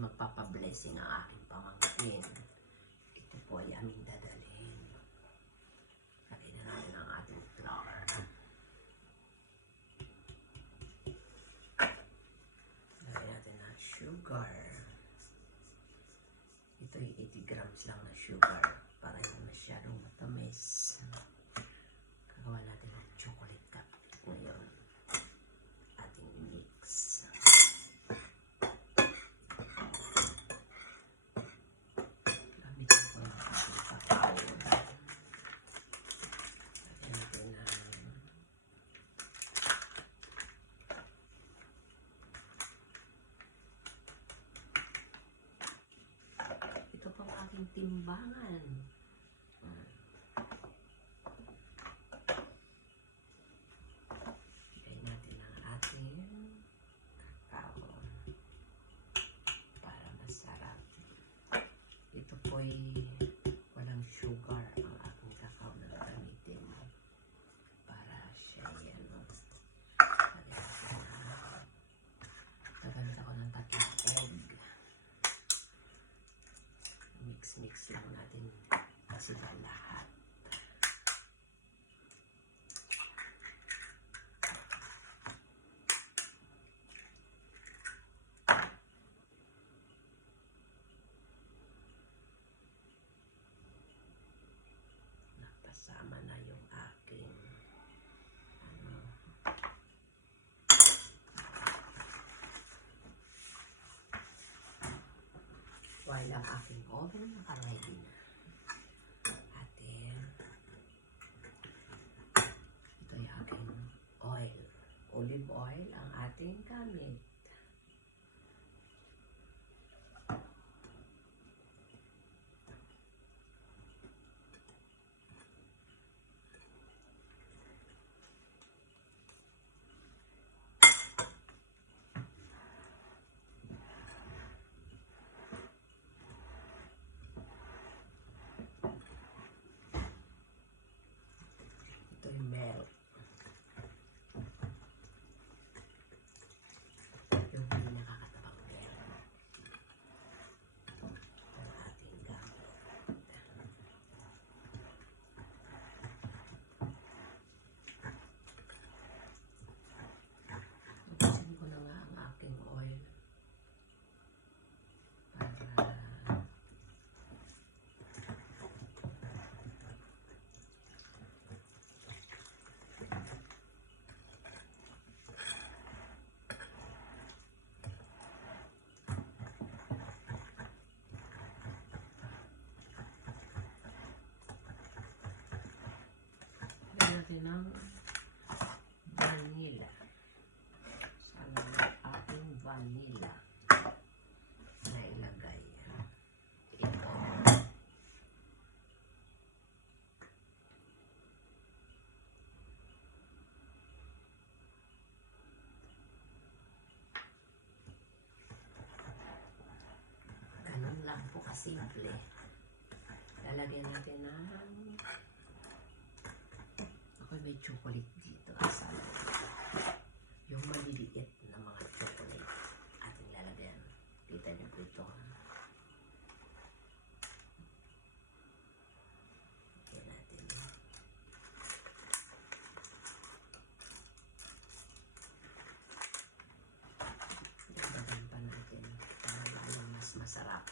magpapablessing ang aking pamangkin. Ito po ay aming dadalhin. Lagyan na natin ang ating flour. Lagyan natin ang sugar. Ito ay 80 grams lang na sugar para hindi masyadong matamis. Gagawa natin ng chocolate cupcake ngayon. Ating mix. Gamitin ko ng ating kakao. Lagyan natin ng ito pang aking timbangan. Lagyan natin ang ating kakao para masarap. Ito po'y walang sugar ang aking kakao na gamitin para siya yan. Nagamit ako ng 3 egg. Mix lang natin sila lahat. Napasama na yung aking while ang aking oven naka-ready na. Ito yung aking oil. Olive oil ang ating gamit. Ito yung milk. Yung hindi nakakatabang milk. Ang ating gamit. Ubusin ko na nga ang aking oil. Natin ng vanilla. Sana yung ating vanilla na ilagay. Ito. Ganun lang po kasimple. Lalagyan natin ng may chocolate dito. Asal. Yung maliliit na mga chocolate ating lalagyan. Kita niyo po ito. Lagyan natin. Dagdagan pa natin para lalong mas masarap.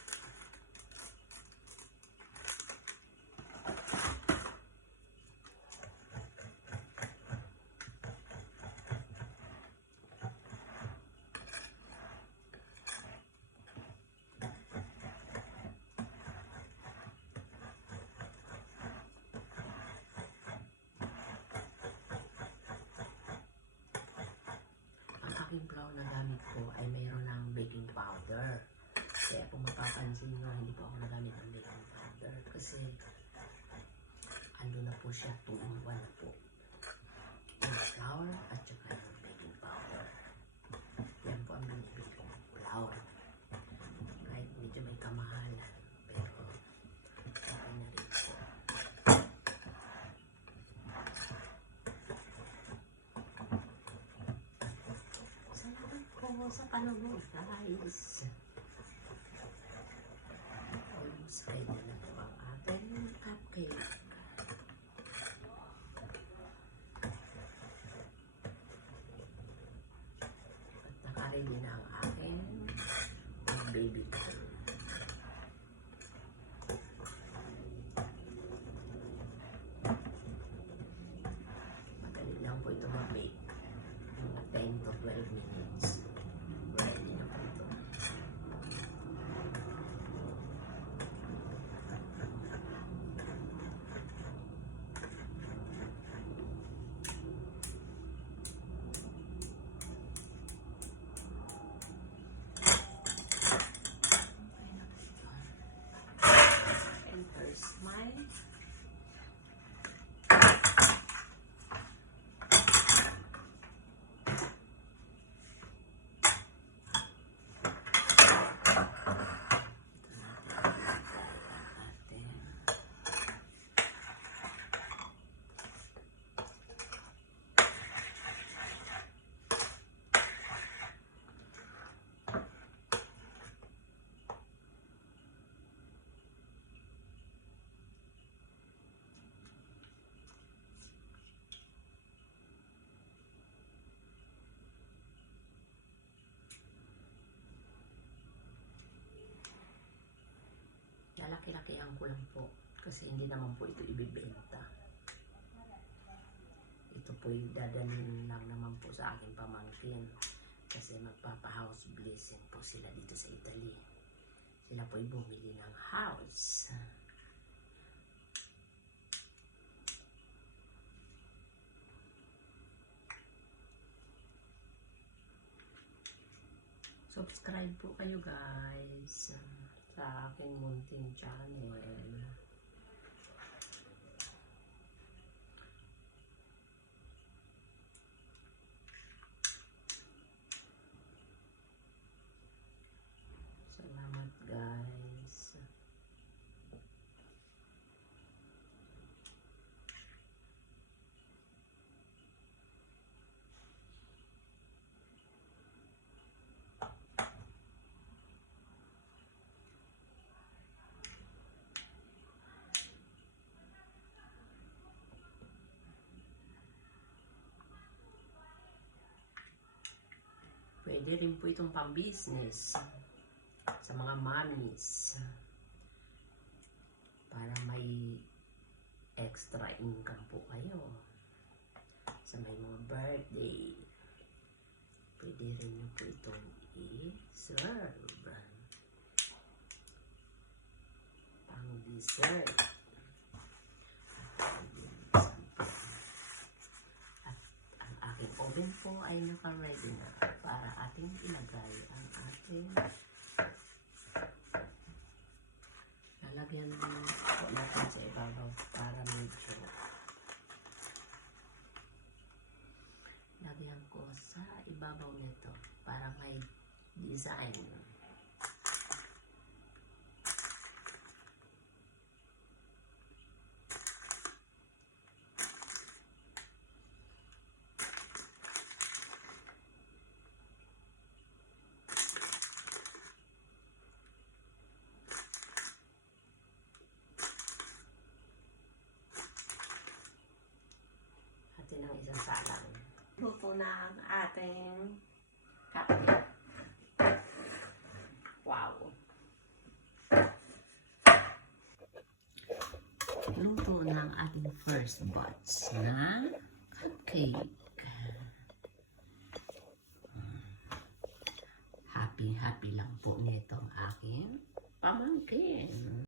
Aking flour na gamit ko ay mayroon ng baking powder. Kaya kung mapapansin nyo, hindi po ako nagamit ng baking powder kasi ano na po siya, 2-in-1 na po. Yung flour at saka yung baking powder. Yan po ang binibili kong flour. Kahit medyo may kamahalan, pero okay na rin po. Salamat po sa panonood, guys. Tapos, ready na po ang ating cupcake. At nakaready na ang aking baby corn. Madali lang po ito mag-bake. Mga 10 to 12 minutes. Ready na po ito. And here's mine. Lalaki-lakihan ko lang po kasi hindi naman po ito ibibenta. Ito po dadalhin lang naman po sa aking pamangkin kasi magpapa-house blessing po sila dito sa Italy. Sila po bumili ng house. Subscribe po kayo guys sa aking munting channel. Salamat guys. Pwede rin po itong pang-business sa mga mommies para may extra income po kayo sa may mga birthday. Pwede rin nyo po itong i-serve pang-dessert. Oven po ay naka-ready na para ating ilagay ang ating lalagyan po natin sa ibabaw para medyo lagyan ko sa ibabaw nito para may design. Ng isang salang. Luto na ang ating cupcake. Wow! Luto na ang ating first batch na cupcake. Happy lang po nito ang aking pamangkin.